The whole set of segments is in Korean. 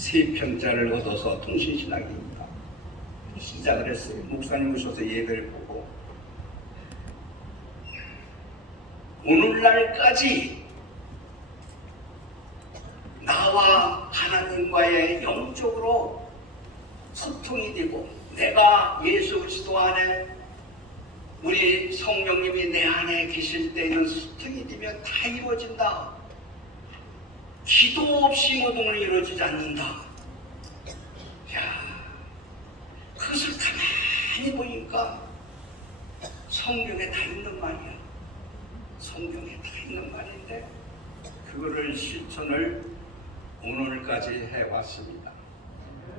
3편자를 얻어서 통신신학입니다. 시작을 했어요. 목사님 오셔서 예배를 보고 오늘날까지 나와 하나님과의 영적으로 소통이 되고 내가 예수 그리스도 안에 우리 성령님이 내 안에 계실 때에는 소통이 되면 다 이루어진다. 기도 없이 모든 걸 이루어지지 않는다. 야, 그것을 가만히 보니까 성경에 다 있는 말이야. 성경에 다 있는 말인데 그거를 실천을 오늘까지 해왔습니다.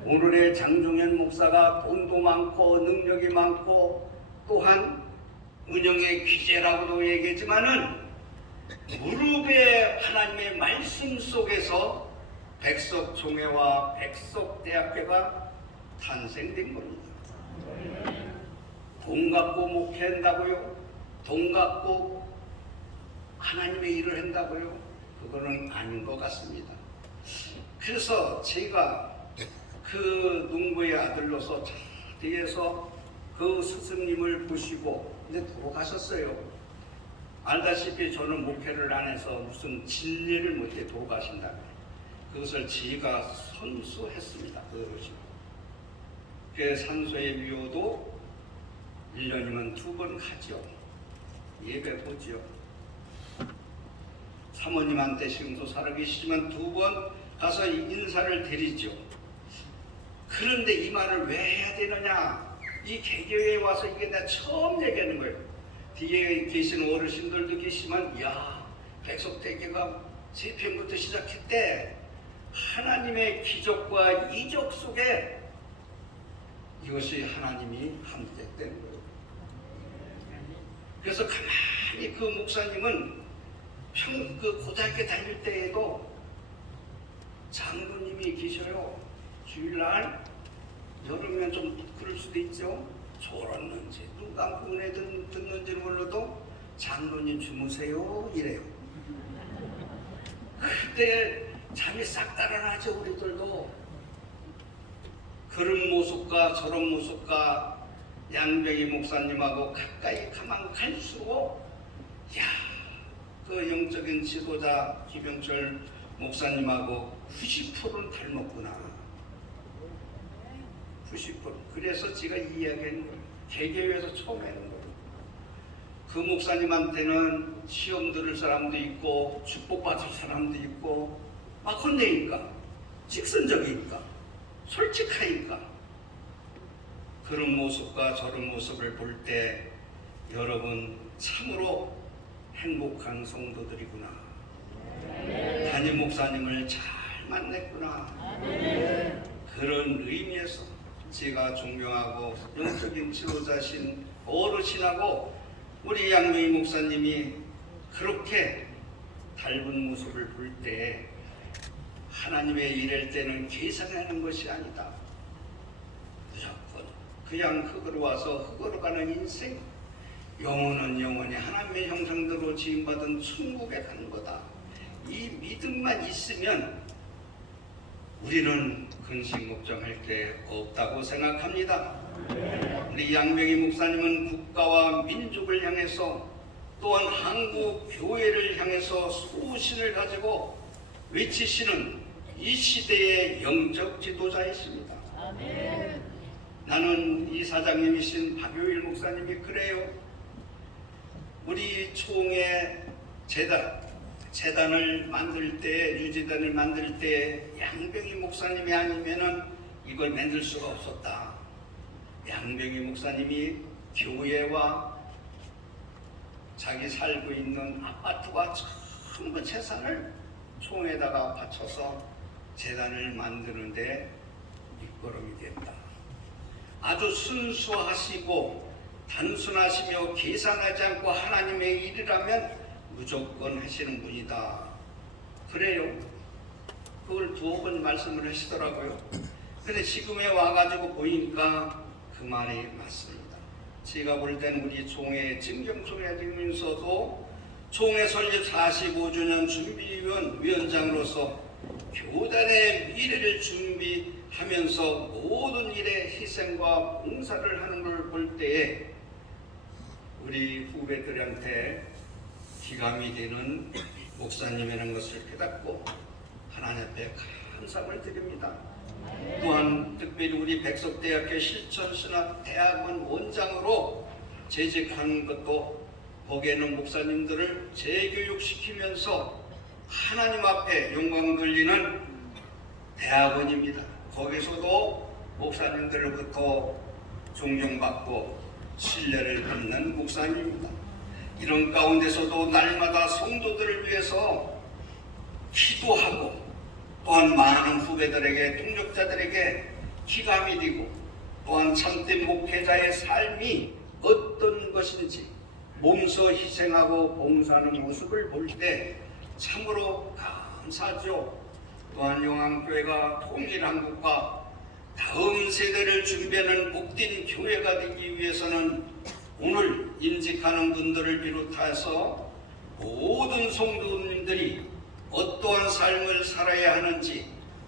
오늘의 장종현 목사가 돈도 많고 능력이 많고 또한 운영의 귀재라고도 얘기했지만은 무릎에 하나님의 말씀 속에서 백석종회와 백석대학교가 탄생된 겁니다. 돈 갖고 목회한다고요? 돈 갖고 하나님의 일을 한다고요? 그거는 아닌 것 같습니다. 그래서 제가 그 농부의 아들로서 뒤에서 그 스승님을 보시고 이제 돌아가셨어요. 알다시피 저는 목회를 안 해서 무슨 진리를 못해 돌아가신다. 그것을 제가 선수했습니다. 그 산소의 묘도 1년이면 2번 가죠. 예배 보죠. 사모님한테 지금도 살아계시지만 2번 가서 인사를 드리죠. 그런데 이 말을 왜 해야 되느냐? 이 개교에 와서 이게 내가 처음 얘기하는 거예요. 뒤에 계신 어르신들도 계시지만 야, 백석대교가 3편부터 시작했대. 하나님의 기적과 이적 속에 이것이 하나님이 함께했다는 거예요. 그래서 가만히 그 목사님은 그 고등학교 다닐 때에도 장로님이 계셔요. 주일날 여름엔 좀 그럴 수도 있죠. 졸았는지 눈 감고 은혜 듣는지는 몰라도 장로님 주무세요 이래요. 그때 잠이 싹 달아나죠. 우리들도 그런 모습과 저런 모습과 양병희 목사님하고 가까이 가만 갈수록 야, 그 영적인 지도자 김영철 목사님하고 90%는 닮았구나. 90%. 그래서 제가 이 이야기는 개교회에서 처음 하는 거예요. 그 목사님한테는 시험 들을 사람도 있고 축복받을 사람도 있고 막 혼내니까 직선적이니까 솔직하니까 그런 모습과 저런 모습을 볼 때 여러분 참으로 행복한 성도들이구나. 담임 목사님을 잘 만났구나. 그런 의미에서 제가 존경하고 영적인 지도자신 어르신하고 우리 양명희 목사님이 그렇게 닮은 모습을 볼 때 하나님의 일할 때는 계산하는 것이 아니다. 무조건 그냥 흙으로 와서 흙으로 가는 인생, 영혼은 영원히 하나님의 형상대로 지음받은 천국에 가는 거다. 이 믿음만 있으면 우리는 근심 걱정할 게 없다고 생각합니다. 우리 양명희 목사님은 국가와 민족을 향해서 또한 한국 교회를 향해서 소신을 가지고 외치시는 이 시대의 영적 지도자이십니다. 나는 이 사장님이신 박효일 목사님이 그래요. 우리 총회 재단을 만들 때, 유재단을 만들 때 양병희 목사님이 아니면은 이걸 만들 수가 없었다. 양병희 목사님이 교회와 자기 살고 있는 아파트와 전부 재산을 총에다가 바쳐서 재단을 만드는데 밑거름이 됐다. 아주 순수하시고 단순하시며 계산하지 않고 하나님의 일이라면 무조건 하시는 분이다. 그래요. 그걸 2번 말씀을 하시더라고요. 근데 지금에 와가지고 보니까 그 말이 맞습니다. 제가 볼 때는 우리 총회 진경총회 되면서도 총회 설립 45주년 준비위원장으로서 교단의 미래를 준비하면서 모든 일에 희생과 봉사를 하는 걸 볼 때에 우리 후배들한테 기감이 되는 목사님이라는 것을 깨닫고 하나님 앞에 감사를 드립니다. 또한 특별히 우리 백석대학교 실천신학대학원 원장으로 재직한 것도 거기에는 목사님들을 재교육시키면서 하나님 앞에 영광 돌리는 대학원입니다. 거기서도 목사님들로부터 존경받고 신뢰를 받는 목사님입니다. 이런 가운데서도 날마다 성도들을 위해서 기도하고 또한 많은 후배들에게 동력자들에게 기감이 되고 또한 참된 목회자의 삶이 어떤 것인지 몸소 희생하고 봉사하는 모습을 볼 때 참으로 감사하죠. 또한 용왕교회가 통일한국과 다음 세대를 준비하는 복된 교회가 되기 위해서는 오늘 임직하는 분들을 비롯해서 모든 성도님들이 어떠한 삶을 살아야 하는지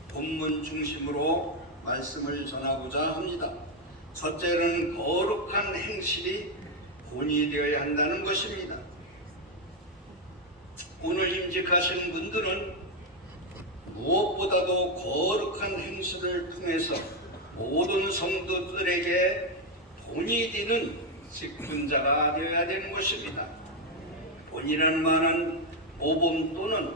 본문 중심으로 말씀을 전하고자 합니다. 첫째는 거룩한 행실이 본이 되어야 한다는 것입니다. 오늘 임직하신 분들은 무엇보다도 거룩한 행실을 통해서 모든 성도들에게 본이 되는 직분자가 되어야 되는 것입니다. 본이라는 말은 모범 또는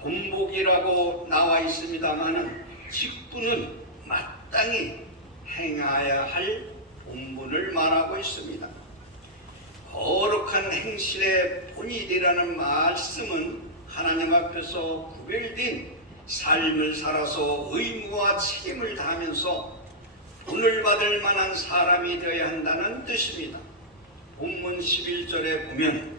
본복이라고 나와 있습니다마는 직분은 마땅히 행해야 할 본분을 말하고 있습니다. 거룩한 행실의 본이 되라는 말씀은 하나님 앞에서 구별된 삶을 살아서 의무와 책임을 다하면서 본을 받을 만한 사람이 되어야 한다는 뜻입니다. 본문 11절에 보면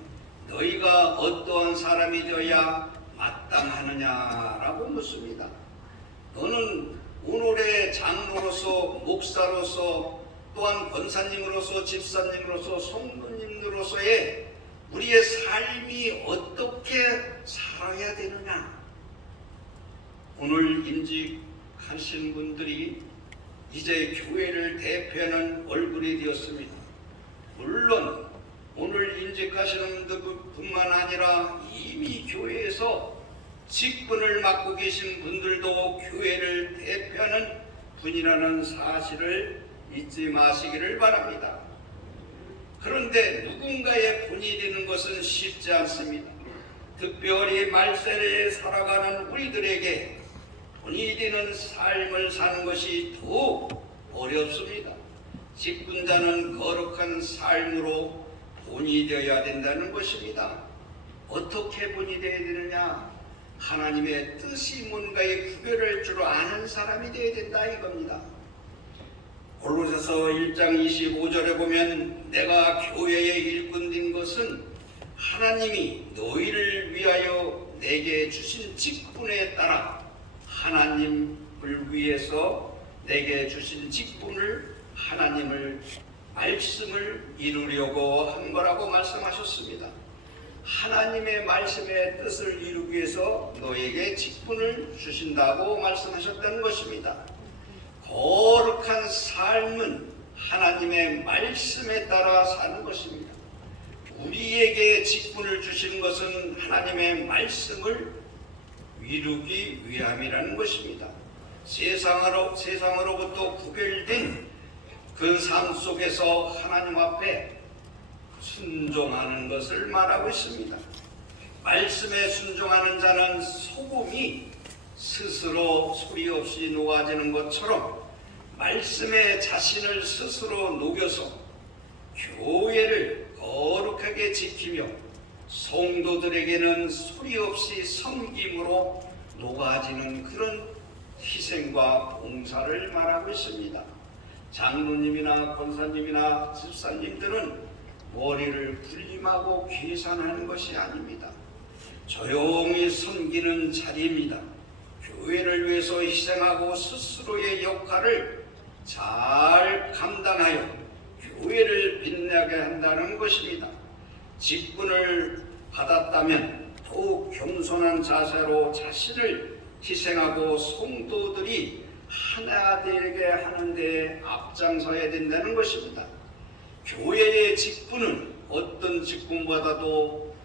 너희가 어떠한 사람이 되어야 마땅하느냐라고 묻습니다. 너는 오늘의 장로로서 목사로서 또한 권사님으로서 집사님으로서 성도님으로서의 우리의 삶이 어떻게 살아야 되느냐. 오늘 임직하신 분들이 이제 교회를 대표하는 얼굴이 되었습니다. 물론 오늘 임직하시는 분뿐만 아니라 이미 교회에서 직분을 맡고 계신 분들도 교회를 대표하는 분이라는 사실을 잊지 마시기를 바랍니다. 그런데 누군가의 분이 되는 것은 쉽지 않습니다. 특별히 말세에 살아가는 우리들에게 본이 되는 삶을 사는 것이 더욱 어렵습니다. 직분자는 거룩한 삶으로 본이 되어야 된다는 것입니다. 어떻게 본이 되어야 되느냐? 하나님의 뜻이 뭔가에 구별할 줄 아는 사람이 되어야 된다 이겁니다. 골로새서 1장 25절에 보면 내가 교회의 일꾼 된 것은 하나님이 너희를 위하여 내게 주신 직분에 따라 하나님을 위해서 내게 주신 직분을 하나님을 말씀을 이루려고 한 거라고 말씀하셨습니다. 하나님의 말씀의 뜻을 이루기 위해서 너에게 직분을 주신다고 말씀하셨다는 것입니다. 거룩한 삶은 하나님의 말씀에 따라 사는 것입니다. 우리에게 직분을 주신 것은 하나님의 말씀을 이루기 위함이라는 것입니다. 세상으로부터 구별된 그 삶 속에서 하나님 앞에 순종하는 것을 말하고 있습니다. 말씀에 순종하는 자는 소금이 스스로 소리 없이 녹아지는 것처럼 말씀에 자신을 스스로 녹여서 교회를 거룩하게 지키며 성도들에게는 소리 없이 섬김으로 녹아지는 그런 희생과 봉사를 말하고 있습니다. 장로님이나 권사님이나 집사님들은 머리를 군림하고 계산하는 것이 아닙니다. 조용히 섬기는 자리입니다. 교회를 위해서 희생하고 스스로의 역할을 잘 감당하여 교회를 빛나게 한다는 것입니다. 직분을 받았다면 더욱 겸손한 자세로 자신을 희생하고 성도들이 하나 되게 하는 데 앞장서야 된다는 것입니다. 교회의 직분은 어떤 직분보다도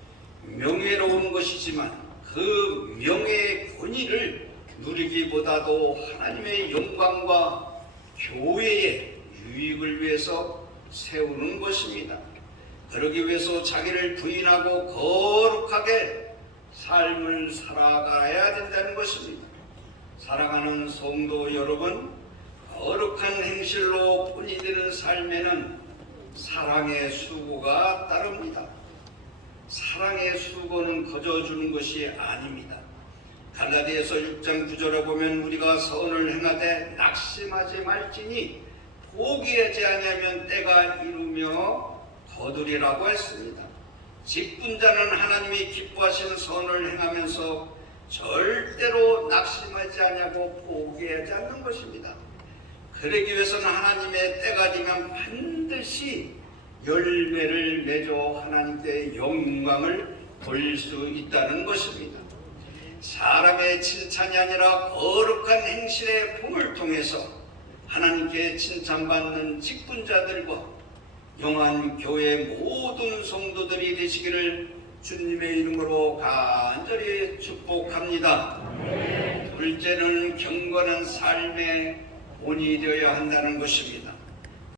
명예로운 것이지만 그 명예의 권위를 누리기보다도 하나님의 영광과 교회의 유익을 위해서 세우는 것입니다. 그러기 위해서 자기를 부인하고 거룩하게 삶을 살아가야 된다는 것입니다. 사랑하는 성도 여러분, 거룩한 행실로 본이 되는 삶에는 사랑의 수고가 따릅니다. 사랑의 수고는 거저주는 것이 아닙니다. 갈라디아서 6장 9절에 보면 우리가 선을 행하되 낙심하지 말지니 포기하지 아니하면 때가 이르며 거두리라고 했습니다. 직분자는 하나님이 기뻐하시는 선을 행하면서 절대로 낙심하지 아니하고 포기하지 않는 것입니다. 그러기 위해서는 하나님의 때가 되면 반드시 열매를 맺어 하나님께 영광을 돌릴 수 있다는 것입니다. 사람의 칭찬이 아니라 거룩한 행실의 품을 통해서 하나님께 칭찬받는 직분자들과 영한 교회 모든 성도들이 되시기를 주님의 이름으로 간절히 축복합니다. 둘째는 경건한 삶의 본이 되어야 한다는 것입니다.